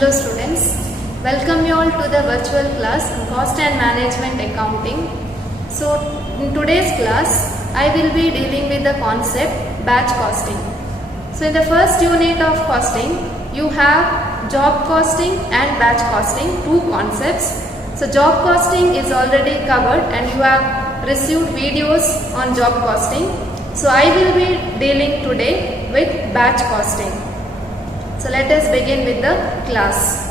Hello students, welcome you all to the virtual class on Cost and Management Accounting. So in today's class, I will be dealing with the concept batch costing. So in the first unit of costing, you have job costing and batch costing, two concepts. So job costing is already covered and you have received videos on job costing. So I will be dealing today with batch costing. So let us begin with the class.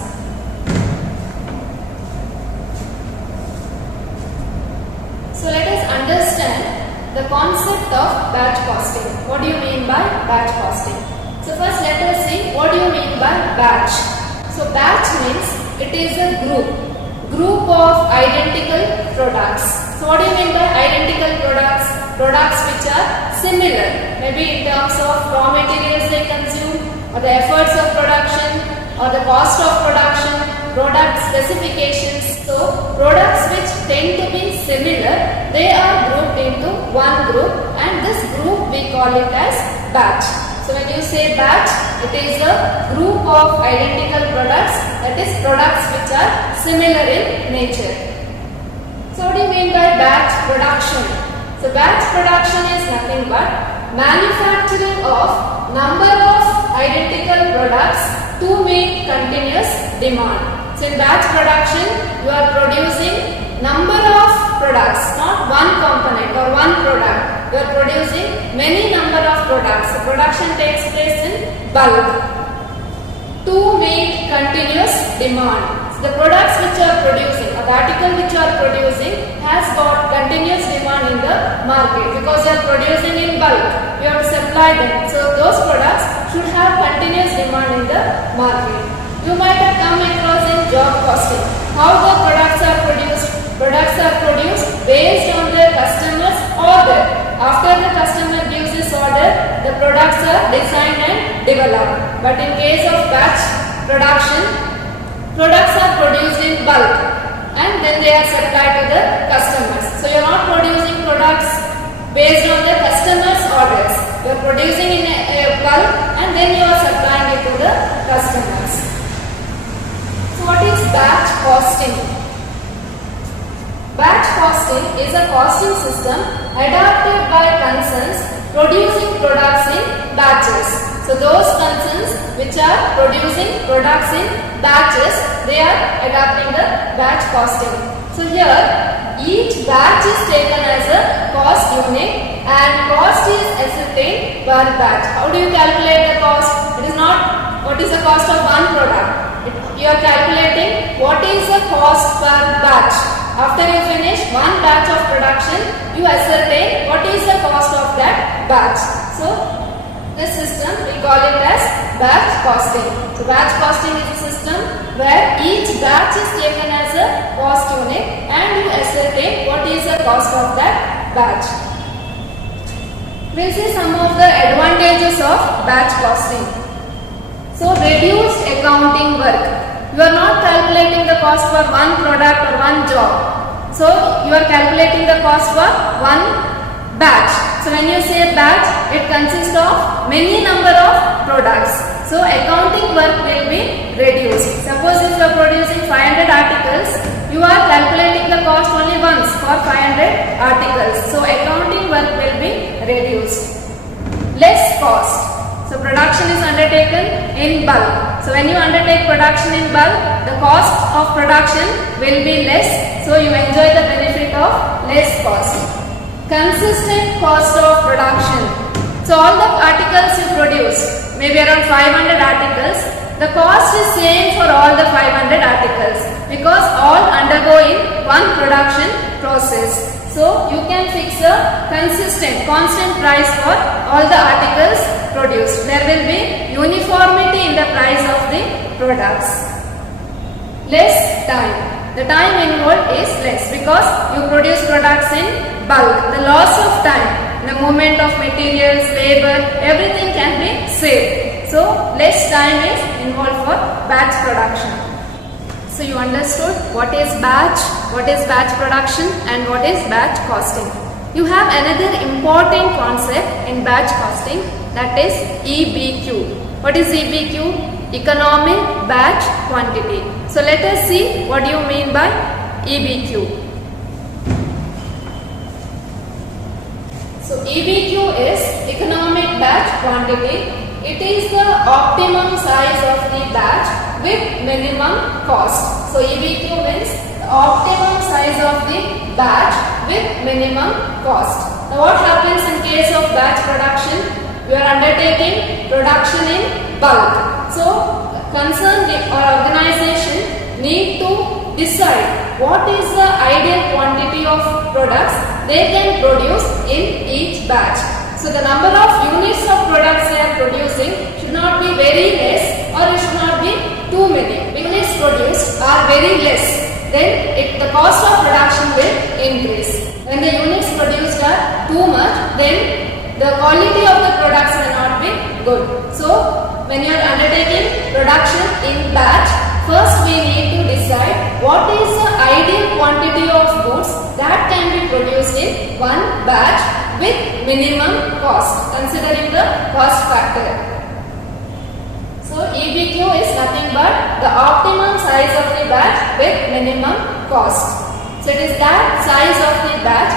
So let us understand the concept of batch costing. What do you mean by batch costing? So first let us see what do you mean by batch. So batch means it is a group of identical products. So what do you mean by identical products? Products which are similar, maybe in terms of raw materials they consume, or the efforts of production, or the cost of production, product specifications. So products which tend to be similar, they are grouped into one group, and this group we call it as batch. So when you say batch, it is a group of identical products, that is products which are similar in nature. So what do you mean by batch production? So batch production is nothing but manufacturing of number of identical products to meet continuous demand. So in batch production, you are producing number of products, not one component or one product. You are producing many number of products. So production takes place in bulk to meet continuous demand. So the products which you are producing, or the article which you are producing has got continuous demand in the market because you are producing in bulk. You have to supply them. So those products should have continuous demand in the market. You might have come across in job costing. How the products are produced? Products are produced based on the customer's order. After the customer gives his order, the products are designed and developed. But in case of batch production, products are produced in bulk and then they are supplied to the customers. So you are not producing products based on the customer's orders. You are producing in a bulk and then you are supplying it to the customers. So what is batch costing? Batch costing is a costing system adopted by concerns producing products in batches. So those concerns which are producing products in batches, they are adopting the batch costing. So here each batch is taken as a cost unit and cost is ascertained per batch. How do you calculate the cost? It is not what is the cost of one product. You are calculating what is the cost per batch. After you finish one batch of production, you ascertain what is the cost of that batch. So this system we call it as batch costing. So batch costing is a system where each batch is taken as a cost unit and you ascertain what is the cost of that batch. We will see some of the advantages of batch costing. So reduced accounting work. You are not calculating the cost for one product or one job. So you are calculating the cost for one batch. So when you say batch, it consists of many number of products. So accounting work will be reduced. Suppose if you are producing 500 articles, you are calculating the cost only once for 500 articles. So accounting work will be reduced. Less cost. So production is undertaken in bulk. So when you undertake production in bulk, the cost of production will be less. So you enjoy the benefit of less cost. Consistent cost of production. So all the articles you produce, maybe around 500 articles, the cost is same for all the 500 articles because all undergo in one production process. So you can fix a constant price for all the articles produced. There will be uniformity in the price of the products. Less time. The time involved is less because you produce products in bulk. The loss of time, the movement of materials, labor, everything can be saved. So less time is involved for batch production. So you understood what is batch production and what is batch costing. You have another important concept in batch costing, that is EBQ. What is EBQ? economic batch quantity. So let us see what do you mean by EBQ. So EBQ is economic batch quantity. It is the optimum size of the batch with minimum cost. So EBQ means the optimum size of the batch with minimum cost. Now what happens in case of batch production? You are undertaking production in bulk. So concerned or organization need to decide what is the ideal quantity of products they can produce in each batch. So the number of units of products they are producing should not be very less or it should not be too many. Units produced are very less, then the cost of production will increase. When the units produced are too much, then the quality of the products may not be good. So when you are undertaking production in batch, first we need to decide what is the ideal quantity of goods that can be produced in one batch with minimum cost, considering the cost factor. So EBQ is nothing but the optimum size of the batch with minimum cost. So it is that size of the batch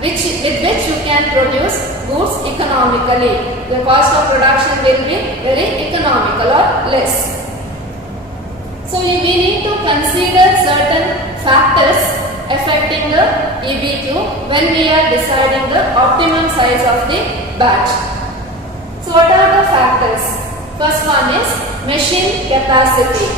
with which you can produce goods economically. The cost of production will be very economical or less. So we need to consider certain factors affecting the EBQ when we are deciding the optimum size of the batch. So what are the factors? First one is machine capacity.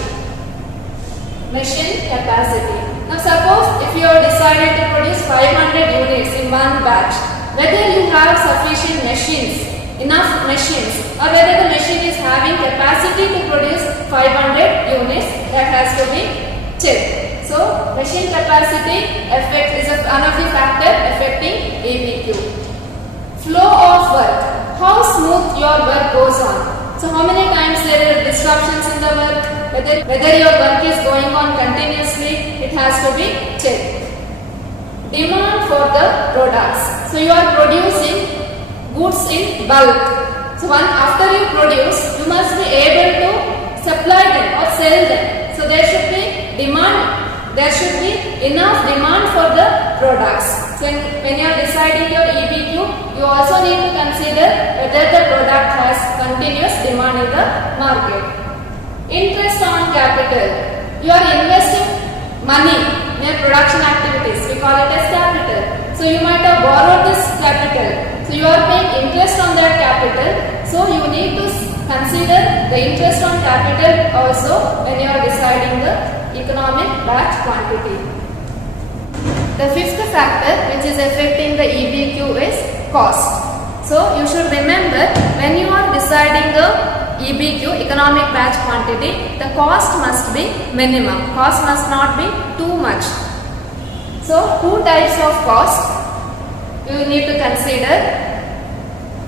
Machine capacity. Now suppose if you have decided to produce 500 units in one batch, whether you have sufficient machines, enough machines, or whether the machine is having capacity to produce 500 units, that has to be checked. So machine capacity is one of the factors affecting EBQ. Flow of work. How smooth your work goes on. So how many times there are disruptions in the work, whether your work is going on continuously, it has to be checked. Demand for the products. So you are producing goods in bulk. So after you produce, you must be able to supply them or sell them. So there should be demand. There should be enough demand for the products. So when you are deciding your EBQ, you also need to consider whether the product has continuous demand in the market. Interest on capital. You are investing money in your production activities. We call it as capital. So you might have borrowed this capital. So you are paying interest on that capital. So you need to consider the interest on capital also when you are deciding the economic batch quantity. The fifth factor which is affecting the EBQ is cost. So you should remember when you are deciding the EBQ, economic batch quantity, the cost must be minimum. Cost must not be too much. So two types of cost you need to consider: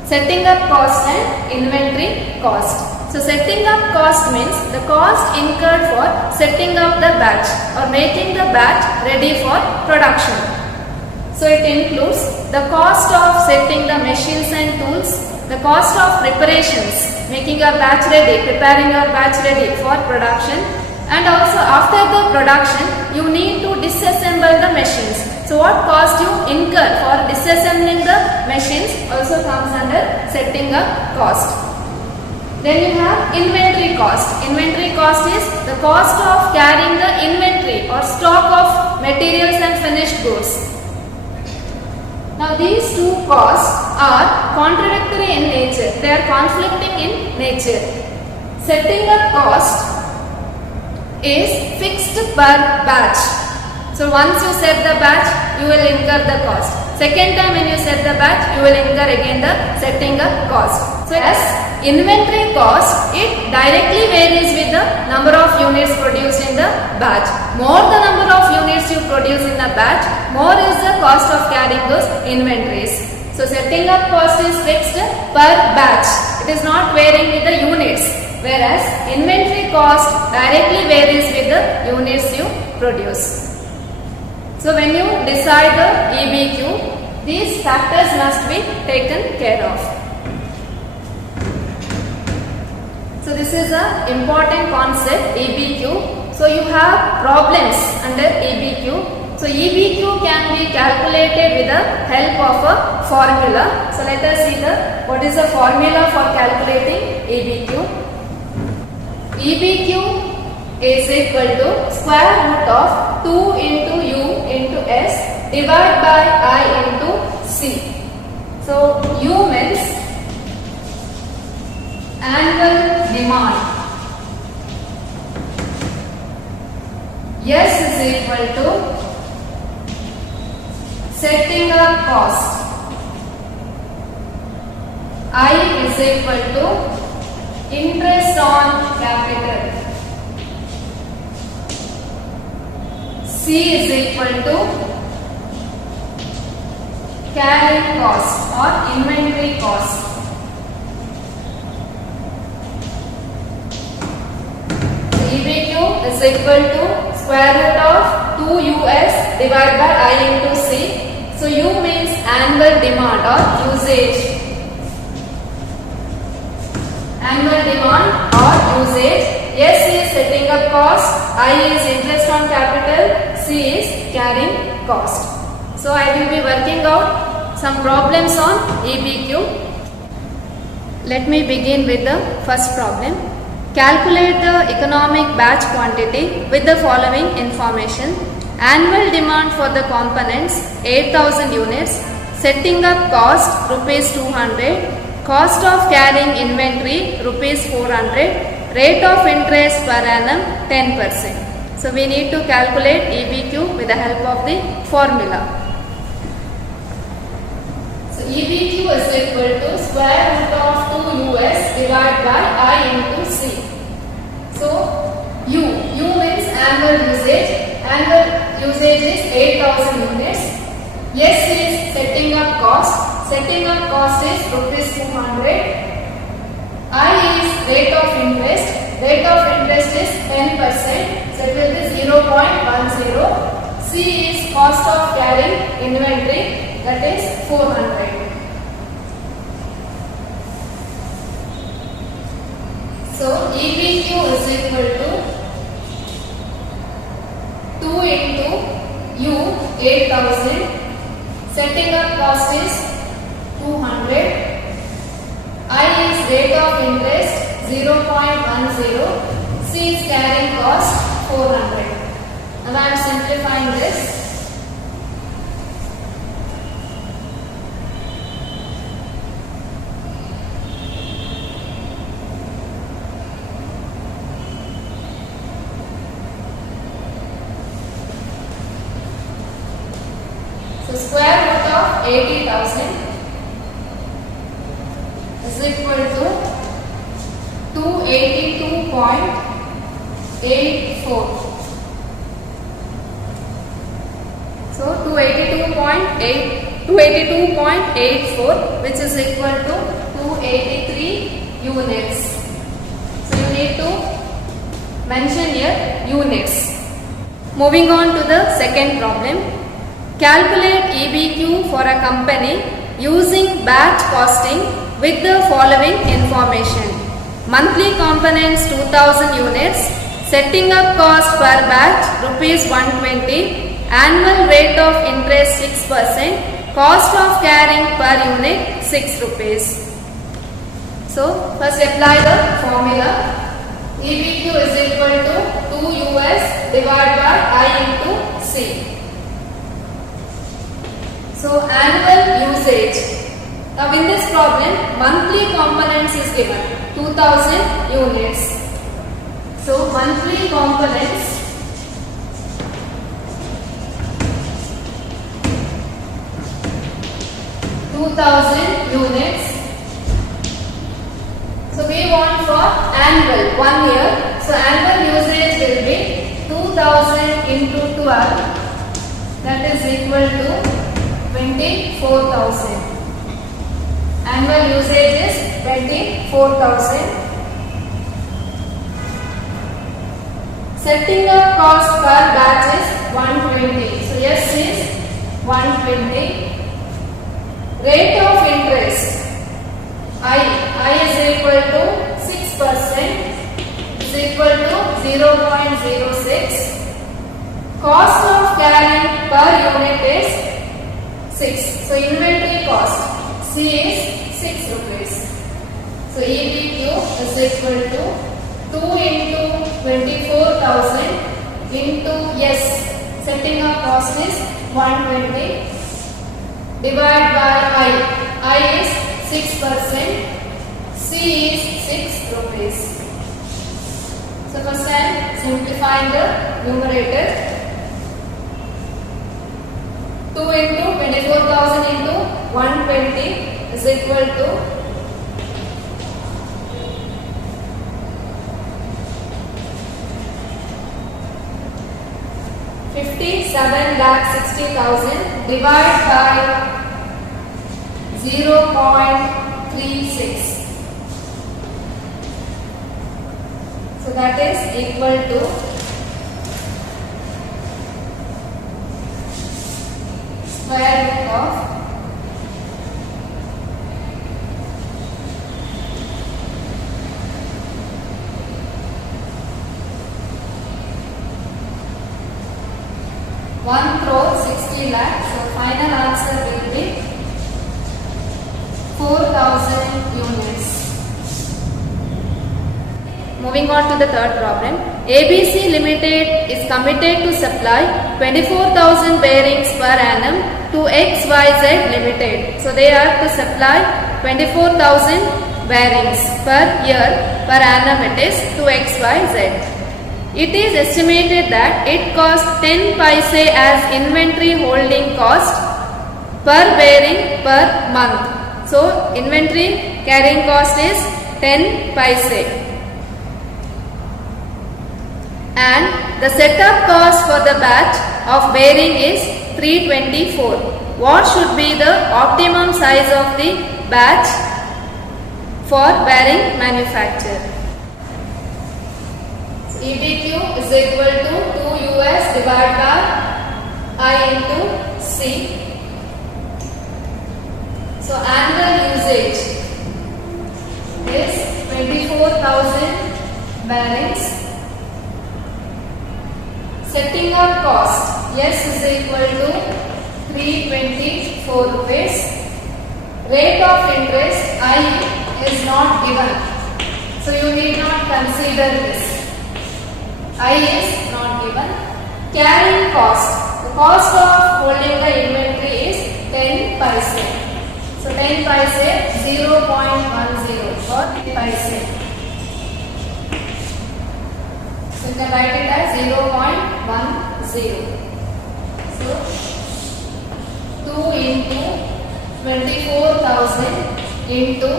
setting up cost and inventory cost. So setting up cost means the cost incurred for setting up the batch or making the batch ready for production. So it includes the cost of setting the machines and tools, the cost of preparations, making your batch ready, preparing your batch ready for production, and also after the production you need to disassemble the machines. So what cost you incur for disassembling the machines also comes under setting up cost. Then you have inventory cost. Inventory cost is the cost of carrying the inventory or stock of materials and finished goods. Now these two costs are contradictory in nature. They are conflicting in nature. Setting up cost is fixed per batch. So once you set the batch, you will incur the cost. Second time when you set the batch, you will incur again the setting up cost. So as inventory cost, it directly varies with the number of units produced in the batch. More the number of units you produce in a batch, more is the cost of carrying those inventories. So setting up cost is fixed per batch. It is not varying with the units. Whereas inventory cost directly varies with the units you produce. So when you decide the EBQ, these factors must be taken care of. So this is a important concept, EBQ. So you have problems under EBQ. So EBQ can be calculated with the help of a formula. So let us see what is the formula for calculating EBQ. EBQ is equal to square root of 2 into U into S divided by I into C. So U means annual demand. S is equal to setting up cost. I is equal to interest on capital. C is equal to carrying cost or inventory cost. EBQ is equal to square root of 2US divided by I into C. So U means annual demand or usage. Annual demand or usage. S is setting up cost. I is interest on capital. C is carrying cost. So I will be working out some problems on EBQ. Let me begin with the first problem. Calculate the economic batch quantity with the following information. Annual demand for the components 8000 units. Setting up cost rupees 200. Cost of carrying inventory rupees 400. Rate of interest per annum 10%. So we need to calculate EBQ with the help of the formula. So EBQ is equal to square root of 2US divided by I into C. So U means annual usage. Annual usage is 8000 units. S is setting up cost. Setting up cost is rupees 200. I is rate of interest. Rate of interest is 10%. So it will be 0.10. C is cost of carrying inventory, that is 400. So EBQ is equal to 2 into U 8000. Setting up cost is 200. I is rate of interest 0.10. C is carrying cost 400. Now I am simplifying this. So square root of 80,000 is equal to 282.84. So 282.84 which is equal to 283 units. So you need to mention here units. Moving on to the second problem. Calculate EBQ for a company using batch costing with the following information. Monthly components 2000 units. Setting up cost per batch rupees 120. Annual rate of interest 6%. Cost of carrying per unit 6 rupees. So first apply the formula. EBQ is equal to 2 US divided by I into C. So annual usage. Now in this problem monthly components is given 2000 units. So monthly components 2000 units. So we want for annual 1 year. So annual usage will be 2000 into 12. That is equal to 24,000. Annual usage is 24,000. Setting up cost per batch is 120. So S is 120. Rate of interest I is equal to 6%. 6% is equal to 0.06. Cost of carrying per unit is 6. So inventory cost C is 6 rupees. So EBQ is equal to 2 into 24,000 into S. Setting up cost is 120 divided by I is 6%. C is 6 rupees. So first I am simplifying the numerator. 2 into 24,000 into 120 is equal to 57,60,000 divided by 0.36. So that is equal to square root of 1,60,00,000. So final answer will be 4,000 units. Moving on to the third problem. ABC Limited is committed to supply 24,000 bearings per annum to XYZ Limited. So they are to supply 24,000 bearings per year per annum it is to XYZ. It is estimated that it costs 10 paise as inventory holding cost per bearing per month. So inventory carrying cost is 10 paise. And the setup cost for the batch of bearing is 324. What should be the optimum size of the batch for bearing manufacture? So EBQ is equal to 2 US divided by I into C. So annual usage is 24,000 bearings. Setting up cost, S is equal to 324 rupees. Rate of interest, I is not given. So you need not consider this. I is not given. Carrying cost, the cost of holding the inventory is 10 paise. So 10 paise 0.10 or 10 paise. So you can write it as 0.10. So 2 into 24,000 into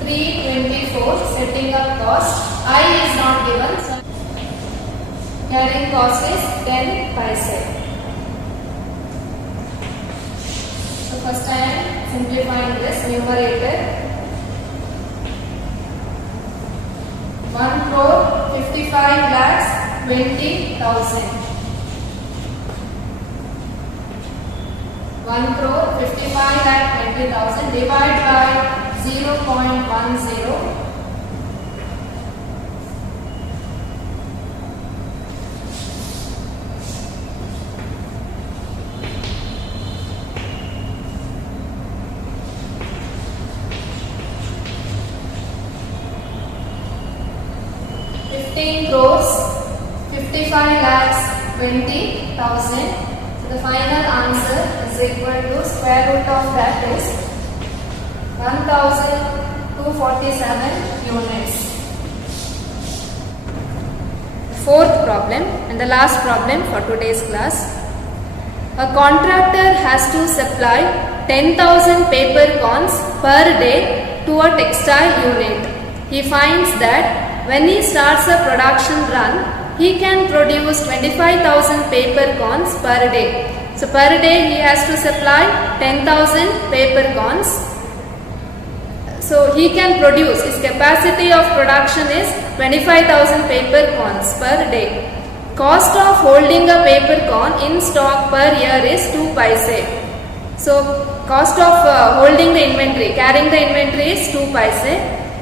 324 setting up cost. I is not given. So carrying cost is 10 paise. So first I am simplifying this numerator. 1,55,20,000. 1,55,20,000 divided by 0.10. Crores 55,20,000. So the final answer is equal to square root of that is 1,247 units. Fourth problem and the last problem for today's class. A contractor has to supply 10,000 paper cones per day to a textile unit. He finds that when he starts a production run, he can produce 25,000 paper cones per day. So per day he has to supply 10,000 paper cones. So he can produce, his capacity of production is 25,000 paper cones per day. Cost of holding a paper cone in stock per year is 2 paise. So cost of holding the inventory, carrying the inventory is 2 paise.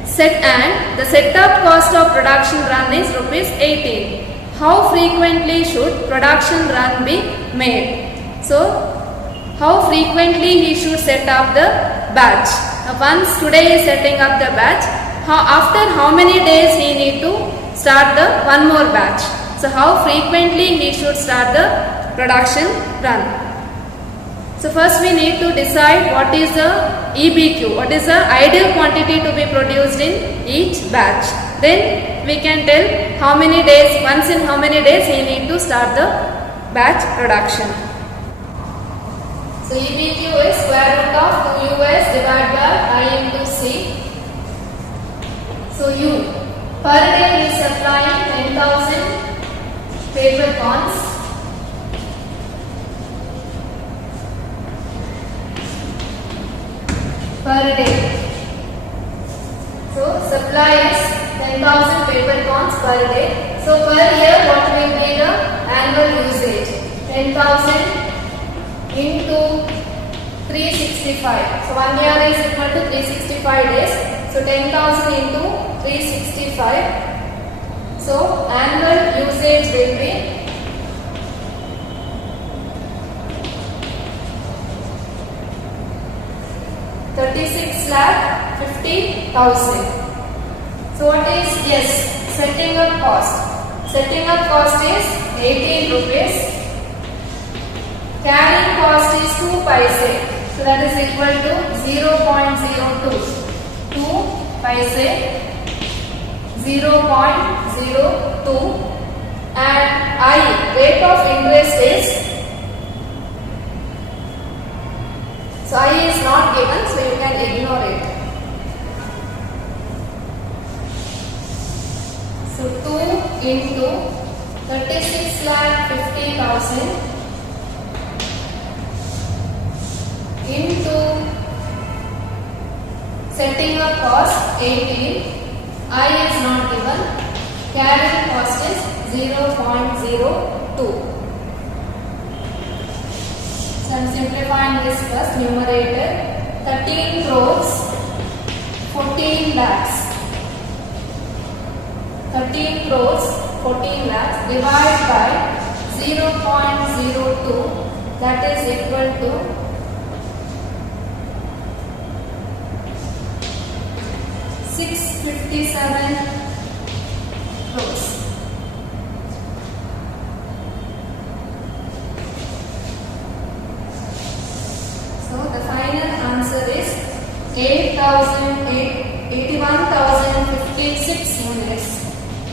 C the setup cost of production run is rupees 18. How frequently should production run be made? So, how frequently he should set up the batch? Once today is setting up the batch, after how many days he need to start the one more batch? So, how frequently he should start the production run? So, first we need to decide what is the EBQ, what is the ideal quantity to be produced in each batch. Then we can tell how many days, once in how many days he need to start the batch production. So, EBQ is square root of 2US divided by I into C. So, U, per day we supplying 10,000 paper cons. Per day. So, supply is 10,000 paper cons per day. So, per year what will be the annual usage? 10,000 into 365. So, 1 year is equal to 365 days. So, 10,000 into 365. So, annual usage will be 36,50,000. So what is setting up cost? Setting up cost is 18 rupees. Carrying cost is 2 paise. So that is equal to 0.02. 2 paise 0.02, and I, rate of interest is, so I is not given, so you can ignore it. So 2 into 36,50,000 into setting up cost 18, I is not given, carrying cost is 0.02. So I am simplifying this first. Numerator 13 crores 14 lakhs. 13 crores 14 lakhs divided by 0.02, that is equal to 657 crores. So the final answer is 81,056 units.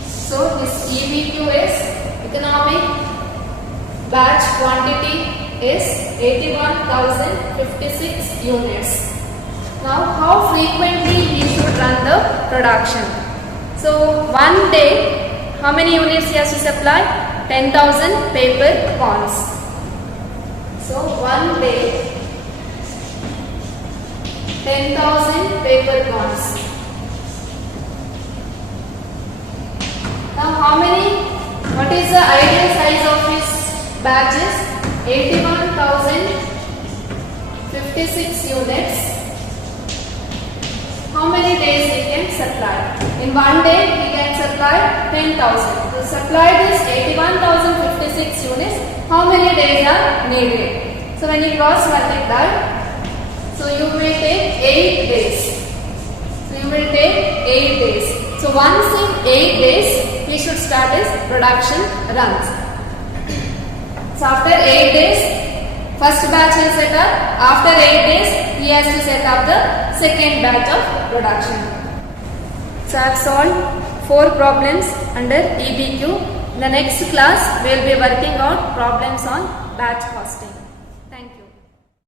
So this EBQ is, economic batch quantity is 81,056 units. Now how frequently he should run the production? So one day, how many units he has to supply? 10,000 paper cons. So one day 10,000 paper cons. Now how many, what is the ideal size of his batches? 81,056 units. How many days he can supply? In one day he can supply 10,000. To supply this 81,056 units, how many days are needed? So when you cross multiply, so you will take 8 days. So you will take 8 days. So once in 8 days, he should start his production runs. So after 8 days, first batch will set up. After 8 days, he has to set up the second batch of production. So I have solved 4 problems under EBQ. In the next class, we will be working on problems on batch costing.